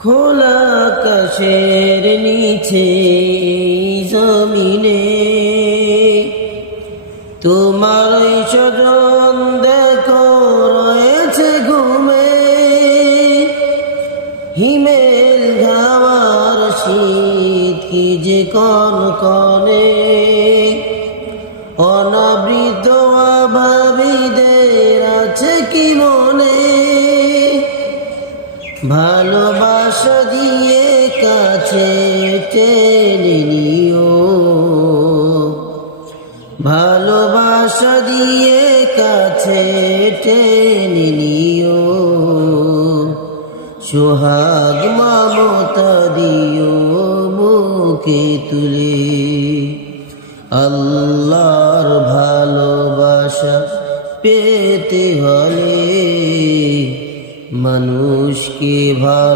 খোলা আকাশের নিচে জমিনে তোমার স্বজন দেখো রয়েছে ঘুমে। হিমেল ঘাওয়ার শীত কি যে কনকনে, অনাবৃত অভাবীদের আছে কি মনে। ভালোবাসা দিয়ে কাছে টেনে নিও, ভালোবাসা দিয়ে কাছে টেনে নিও। সোহাগ মমতা দিও মুখে তুলে। আল্লাহর ভালোবাসা পেতে হলে মানুষকে ভালো